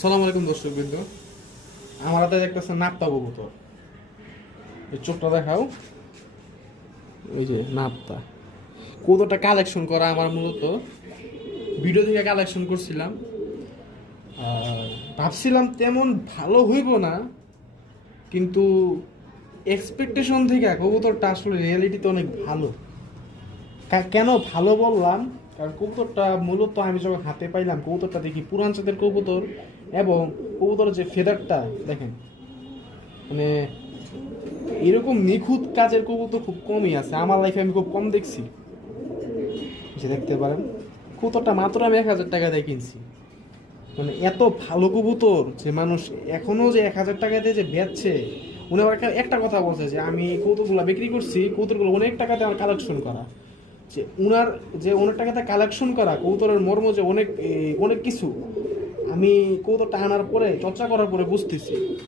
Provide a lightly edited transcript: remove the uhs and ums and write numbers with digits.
সালাম আলাইকুম দর্শক বৃন্দ। আমার হাতে দেখতেছে নাপ্তা কবুতর। এই চোখটা দেখাও, এই যে নাপ্তা কবুতরটা কালেকশন করা আমার মূলত ভিডিও থেকে কালেকশন করছিলাম। আর ভাবছিলাম তেমন ভালো হইব না, কিন্তু এক্সপেকটেশন থেকে কবুতরটা আসলে রিয়েলিটিতে অনেক ভালো। কেন ভালো বললাম, কারণ কবুতরটা মূলত আমি যখন হাতে পাইলাম, কবুতরটা দেখি পুরান জাতের কবুতর, এবং কবুতরের যে ফেদারটা দেখেন, মানে এরকম নিখুঁত কাজের কবুতর খুব কমই আছে আমার লাইফে, আমি খুব কম দেখছি। যে দেখতে পারেন কবুতরটা মাত্র আমি 1,000 টাকা দিয়ে কিনছি। মানে এত ভালো কবুতর যে মানুষ এখনো যে 1,000 টাকা দিয়ে যে বেচছে। উনি আবার একটা কথা বলছে যে আমি এই কবুতরগুলো বিক্রি করছি, কবুতরগুলো অনেক টাকাতে আমার কালেকশন করা। যে উনার যে অনেক টাকাতে কালেকশন করা কবুতরের মর্ম যে অনেক অনেক কিছু আমি কবুতরটা আনার পরে চর্চা করার পরে বুঝতেছি।